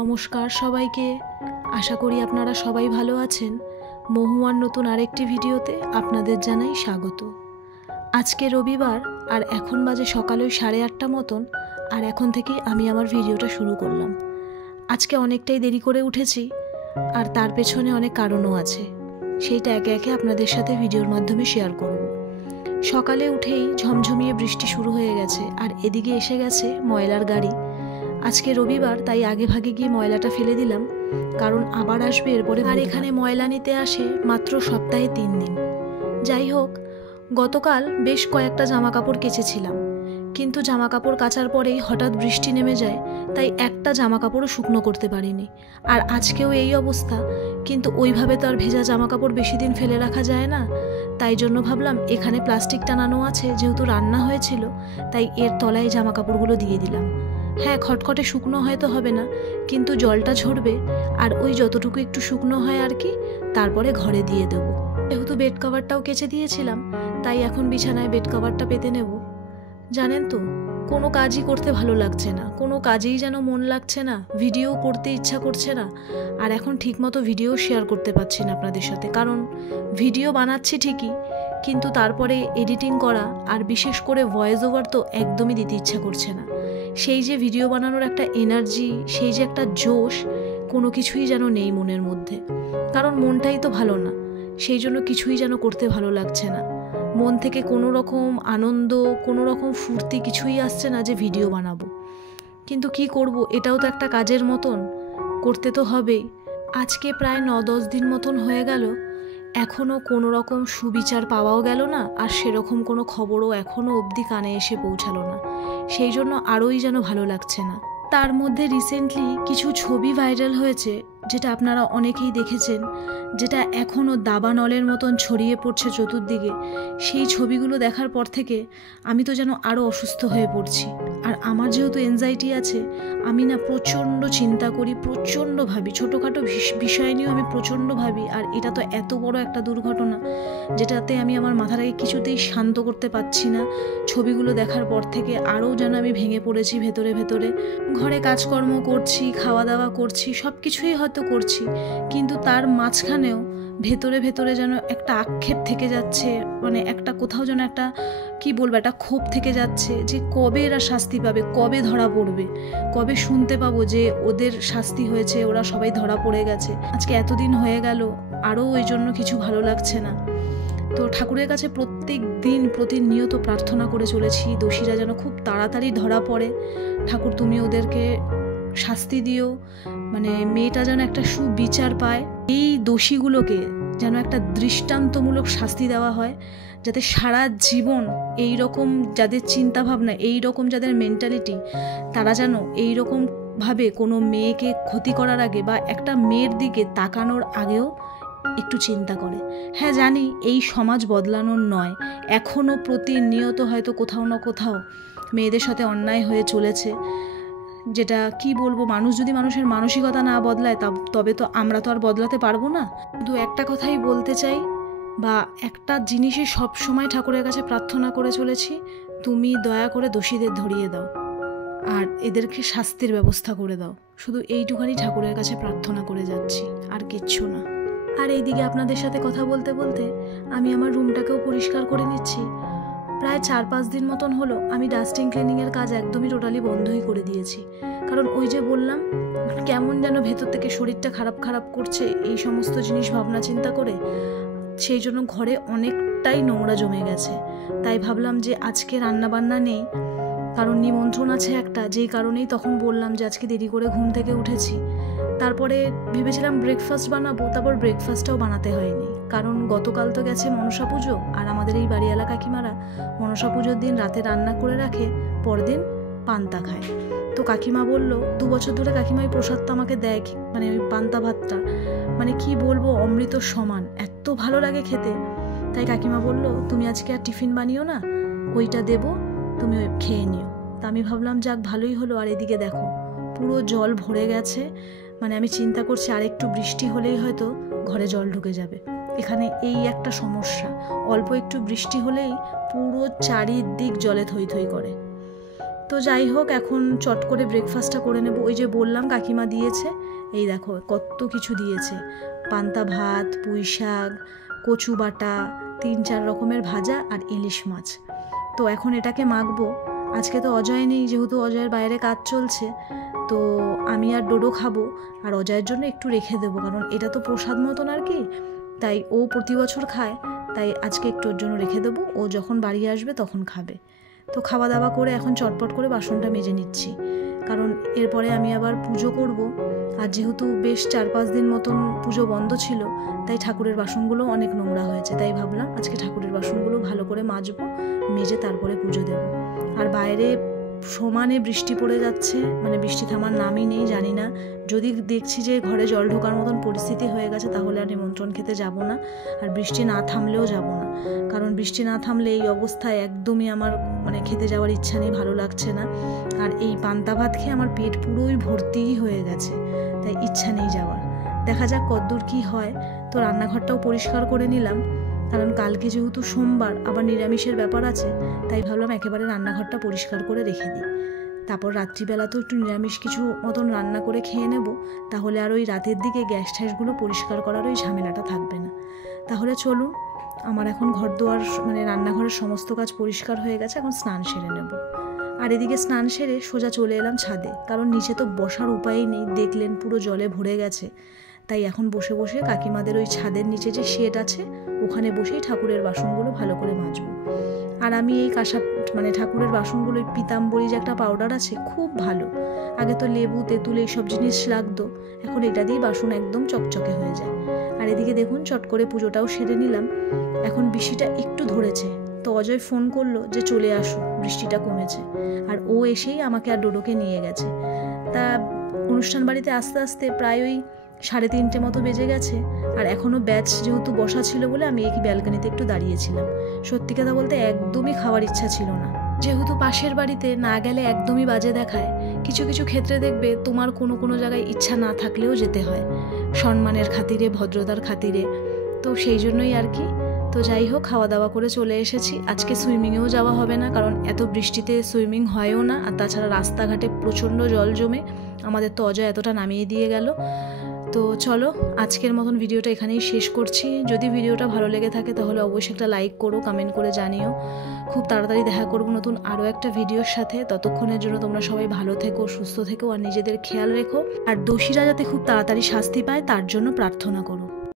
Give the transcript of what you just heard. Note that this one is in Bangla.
নমস্কার সবাইকে। আশা করি আপনারা সবাই ভালো আছেন। মহুয়ার নতুন আরেকটি ভিডিওতে আপনাদের জানাই স্বাগত। আজকে রবিবার আর এখন বাজে সকাল 8:30 মতন। আর এখন থেকেই আমি আমার ভিডিওটা শুরু করলাম। আজকে অনেকটাই দেরি করে উঠেছি আর তার পেছনে অনেক কারণও আছে, সেইটা একে একে আপনাদের সাথে ভিডিওর মাধ্যমে শেয়ার করব। সকালে উঠেই ঝমঝমিয়ে বৃষ্টি শুরু হয়ে গেছে আর এদিকে এসে গেছে ময়লার গাড়ি। আজকে রবিবার, তাই আগে ভাগে গিয়ে ময়লাটা ফেলে দিলাম, কারণ আবার আসবে এরপরে। আর এখানে ময়লা নিতে আসে মাত্র সপ্তাহে 3 দিন। যাই হোক, গতকাল বেশ কয়েকটা জামা কাপড় কেচেছিলাম, কিন্তু জামা কাপড় কাচার পরেই হঠাৎ বৃষ্টি নেমে যায়, তাই একটা জামা কাপড়ও শুকনো করতে পারিনি। আর আজকেও এই অবস্থা, কিন্তু ওইভাবে তো আর ভেজা জামা কাপড় বেশি দিন ফেলে রাখা যায় না। তাই জন্য ভাবলাম এখানে প্লাস্টিক টানানো আছে, যেহেতু রান্না হয়েছিল, তাই এর তলায় জামা কাপড়গুলো দিয়ে দিলাম। হ্যাঁ, খটখটে শুকনো হয়তো হবে না, কিন্তু জলটা ঝরবে, আর ওই যতটুকু একটু শুকনো হয় আর কি, তারপরে ঘরে দিয়ে দেবো। যেহেতু বেড কভারটাও কেচে দিয়েছিলাম, তাই এখন বিছানায় বেড কভারটা পেতে নেব। জানেন তো, কোনো কাজই করতে ভালো লাগছে না, কোনো কাজেই যেন মন লাগছে না, ভিডিও করতে ইচ্ছা করছে না। আর এখন ঠিকমতো ভিডিও শেয়ার করতে পারছি না আপনাদের সাথে, কারণ ভিডিও বানাচ্ছি ঠিকই, কিন্তু তারপরে এডিটিং করা আর বিশেষ করে ভয়েস ওভার তো একদমই দিতে ইচ্ছা করছে না। সেই যে ভিডিও বানানোর একটা এনার্জি, সেই যে একটা জোশ, কোনো কিছুই যেন নেই মনের মধ্যে, কারণ মনটাই তো ভালো না। সেই জন্য কিছুই যেন করতে ভালো লাগছে না, মন থেকে কোনো রকম আনন্দ, কোনো রকম ফুর্তি কিছুই আসছে না যে ভিডিও বানাবো। কিন্তু কি করব, এটাও তো একটা কাজের মতন, করতে তো হবেই। আজকে প্রায় 9-10 দিন মতন হয়ে গেল, এখনও কোনো রকম সুবিচার পাওয়াও গেল না, আর সেরকম কোনো খবরও এখনও অবধি কানে এসে পৌঁছালো না। সেই জন্য আরোই যেন ভালো লাগছে না। তার মধ্যে রিসেন্টলি কিছু ছবি ভাইরাল হয়েছে, যেটা আপনারা অনেকেই দেখেছেন, যেটা এখনও দাবানলের মতন ছড়িয়ে পড়ছে চতুর্দিকে। সেই ছবিগুলো দেখার পর থেকে আমি তো যেন আরও অসুস্থ হয়ে পড়ছি। আর আমার যেহেতু এনজাইটি আছে, আমি না প্রচণ্ড চিন্তা করি, প্রচণ্ড ভাবি, ছোটোখাটো বিষয় নিয়েও আমি প্রচণ্ড ভাবি। আর এটা তো এত বড় একটা দুর্ঘটনা, যেটাতে আমি আমার মাথাটাকে কিছুতেই শান্ত করতে পারছি না। ছবিগুলো দেখার পর থেকে আরও যেন আমি ভেঙে পড়েছি ভেতরে ভেতরে। ঘরে কাজকর্ম করছি, খাওয়া দাওয়া করছি, সব কিছুই হয়তো করছি, কিন্তু তার মাঝখানেও ভেতরে ভেতরে যেন একটা আক্ষেপ থেকে যাচ্ছে, মানে একটা কোথাও যেন একটা কি বলবো, একটা ক্ষোভ থেকে যাচ্ছে যে কবে এরা শাস্তি পাবে, কবে ধরা পড়বে, কবে শুনতে পাবো যে ওদের শাস্তি হয়েছে, ওরা সবাই ধরা পড়ে গেছে। আজকে এতদিন হয়ে গেল, আরও ওই জন্য কিছু ভালো লাগছে না। তো ঠাকুরের কাছে প্রত্যেক দিন প্রতিনিয়ত প্রার্থনা করে চলেছি, দোষীরা যেন খুব তাড়াতাড়ি ধরা পড়ে। ঠাকুর, তুমি ওদেরকে শাস্তি দিও, মানে মেয়েটা যেন একটা সুবিচার পায়। এই দোষীগুলোকে যেন একটা দৃষ্টান্তমূলক শাস্তি দেওয়া হয়, যাতে সারা জীবন এই রকম যাদের চিন্তাভাবনা, এই রকম যাদের মেন্টালিটি, তারা যেন এই রকম ভাবে কোনো মেয়েকে ক্ষতি করার আগে বা একটা মেয়ের দিকে তাকানোর আগেও একটু চিন্তা করে। হ্যাঁ, জানি এই সমাজ বদলানোর নয়, এখনও প্রতিনিয়ত হয়তো কোথাও না কোথাও মেয়েদের সাথে অন্যায় হয়ে চলেছে। যেটা কি বলবো, মানুষ যদি মানুষের মানসিকতা না বদলায়, তবে তো আমরা তো আর বদলাতে পারবো না। শুধু একটা কথাই বলতে চাই, বা একটা জিনিসই সব সময় ঠাকুরের কাছে প্রার্থনা করে চলেছি, তুমি দয়া করে দোষীদের ধরিয়ে দাও আর এদেরকে শাস্তির ব্যবস্থা করে দাও। শুধু এইটুখানি ঠাকুরের কাছে প্রার্থনা করে যাচ্ছি, আর কিচ্ছু না। আর এইদিকে আপনাদের সাথে কথা বলতে বলতে আমি আমার রুমটাকেও পরিষ্কার করে নিচ্ছি। প্রায় 4-5 দিন মতন হলো আমি ডাস্টিং ক্লিনিংয়ের কাজ একদমই টোটালি বন্ধই করে দিয়েছি, কারণ ওই যে বললাম, কেমন যেন ভেতর থেকে শরীরটা খারাপ খারাপ করছে এই সমস্ত জিনিস ভাবনা চিন্তা করে। সেই জন্য ঘরে অনেকটাই নোংরা জমে গেছে। তাই ভাবলাম যে আজকে রান্নাবান্না নেই, কারণ নিমন্ত্রণ আছে একটা, যেই কারণেই তখন বললাম যে আজকে দেরি করে ঘুম থেকে উঠেছি। তারপরে ভেবেছিলাম ব্রেকফাস্ট বানাবো, তারপর ব্রেকফাস্টটাও বানাতে হয়নি, কারণ গতকাল তো গেছে মনসা পুজো, আর আমাদের এই বাড়িওয়ালা কাকিমারা মনসা পুজোর দিন রাতে রান্না করে রাখে, পরদিন পান্তা খায়। তো কাকিমা বলল, 2 বছর ধরে কাকিমা এই প্রসাদটা আমাকে দেয়, মানে ওই পান্তা ভাতটা, মানে কি বলবো, অমৃত সমান, এত ভালো লাগে খেতে। তাই কাকিমা বলল, তুমি আজকে আর টিফিন বানিও না, ওইটা দেবো, তুমি খেয়ে নিও। তা আমি ভাবলাম যাক ভালোই হলো। আর এদিকে দেখো, পুরো জল ভরে গেছে, মানে আমি চিন্তা করছি আর একটু বৃষ্টি হলেই হয়তো ঘরে জল ঢুকে যাবে। এখানে এই একটা সমস্যা, অল্প একটু বৃষ্টি হলেই পুরো চারিদিক জলে থই থই করে। তো যাই হোক, এখন চট করে ব্রেকফাস্টটা করে নেব। ওই যে বললাম কাকিমা দিয়েছে, এই দেখো কত কিছু দিয়েছে, পান্তা ভাত, পুঁই শাক, কচু বাটা, 3-4 রকমের ভাজা আর ইলিশ মাছ। তো এখন এটাকে মাখবো। আজকে তো অজয় নেই, যেহেতু অজয়ের বাইরে কাজ চলছে, তো আমি আর ডোডো খাবো, আর অজয়ের জন্য একটু রেখে দেবো, কারণ এটা তো প্রসাদ মতন আর কি, তাই ও প্রতি বছর খায়, তাই আজকে একটু ওর জন্য রেখে দেবো, ও যখন বাড়ি আসবে তখন খাবে। তো খাওয়া দাওয়া করে এখন চটপট করে বাসনটা মেজে নিচ্ছি, কারণ এরপরে আমি আবার পুজো করব। আর যেহেতু বেশ 4-5 দিন মতন পুজো বন্ধ ছিল, তাই ঠাকুরের বাসনগুলো অনেক নোংরা হয়েছে, তাই ভাবলাম আজকে ঠাকুরের বাসনগুলো ভালো করে মাজবো, মেজে তারপরে পুজো দেব। আর বাইরে সমানে বৃষ্টি পড়ে যাচ্ছে, মানে বৃষ্টি থামার নামই নেই। জানি না, যদি দেখছি যে ঘরে জল ঢোকার মতন পরিস্থিতি হয়ে গেছে তাহলে আর নিমন্ত্রণ খেতে যাব না, আর বৃষ্টি না থামলেও যাব না, কারণ বৃষ্টি না থামলে এই অবস্থায় একদমই আমার মানে খেতে যাওয়ার ইচ্ছা নেই, ভালো লাগছে না। আর এই পান্তা ভাত খেয়ে আমার পেট পুরোই ভর্তিই হয়ে গেছে, তাই ইচ্ছা নেই যাওয়ার। দেখা যাক কতদূর কী হয়। তো রান্নাঘরটাও পরিষ্কার করে নিলাম, কারণ কালকে যেহেতু সোমবার, আবার নিরামিষের ব্যাপার আছে, তাই ভাবলাম একেবারে রান্নাঘরটা পরিষ্কার করে রেখে দিই। তারপর রাত্রিবেলা তো একটু নিরামিষ কিছু মতন রান্না করে খেয়ে নেব, তাহলে আর ওই রাতের দিকে গ্যাস ট্যাসগুলো পরিষ্কার করার ওই ঝামেলাটা থাকবে না। তাহলে চলুন, আমার এখন ঘর দুয়ার মানে রান্নাঘরের সমস্ত কাজ পরিষ্কার হয়ে গেছে, এখন স্নান সেরে নেব। আর এদিকে স্নান সেরে সোজা চলে এলাম ছাদে, কারণ নিচে তো বসার উপায়ই নেই, দেখলেন পুরো জলে ভরে গেছে। তাই এখন বসে বসে কাকিমাদের ওই ছাদের নিচে যে শেড আছে, ওখানে বসেই ঠাকুরের বাসনগুলো ভালো করে মাজবো। আর আমি এই মানে ঠাকুরের বাসনগুলো, ওই পিতাম্বরী যে একটা পাউডার আছে, খুব ভালো। আগে তো লেবু তেঁতুল এইসব জিনিস লাগতো, এখন এটা দিয়ে বাসন একদম চকচকে হয়ে যায়। আর এদিকে দেখুন চট করে পুজোটাও সেরে নিলাম। এখন বৃষ্টিটা একটু ধরেছে, তো অজয় ফোন করলো যে চলে আসো, বৃষ্টিটা কমেছে। আর ও এসেই আমাকে আর ডোডোকে নিয়ে গেছে। তা অনুষ্ঠান বাড়িতে আস্তে আস্তে প্রায় ওই 3:30 মতো বেজে গেছে। আর এখনও ব্যাচ যেহেতু বসা ছিল বলে আমি এই ব্যালকনিতে একটু দাঁড়িয়েছিলাম। সত্যি কথা বলতে একদমই খাওয়ার ইচ্ছা ছিল না, যেহেতু পাশের বাড়িতে না গেলে একদমই বাজে দেখায়। কিছু কিছু ক্ষেত্রে দেখবে তোমার কোনো জায়গায় ইচ্ছা না থাকলেও যেতে হয়, সম্মানের খাতিরে, ভদ্রতার খাতিরে। তো সেই জন্যই আর কি। তো যাই হোক, খাওয়া দাওয়া করে চলে এসেছি। আজকে সুইমিংয়েও যাওয়া হবে না, কারণ এত বৃষ্টিতে সুইমিং হয়ও না, আর তাছাড়া রাস্তাঘাটে প্রচণ্ড জল জমে, আমাদের তো অজয় এতটা নামিয়ে দিয়ে গেল। তো চলো, আজকের মতন ভিডিওটা এখানেই শেষ করছি। যদি ভিডিওটা ভালো লেগে থাকে তাহলে অবশ্যই একটা লাইক করো, কমেন্ট করে জানিও। খুব তাড়াতাড়ি দেখা করবো নতুন আরও একটা ভিডিওর সাথে। ততক্ষণের জন্য তোমরা সবাই ভালো থেকো, সুস্থ থেকো, আর নিজেদের খেয়াল রেখো। আর দোষীরা যাতে খুব তাড়াতাড়ি শাস্তি পায় তার জন্য প্রার্থনা করো।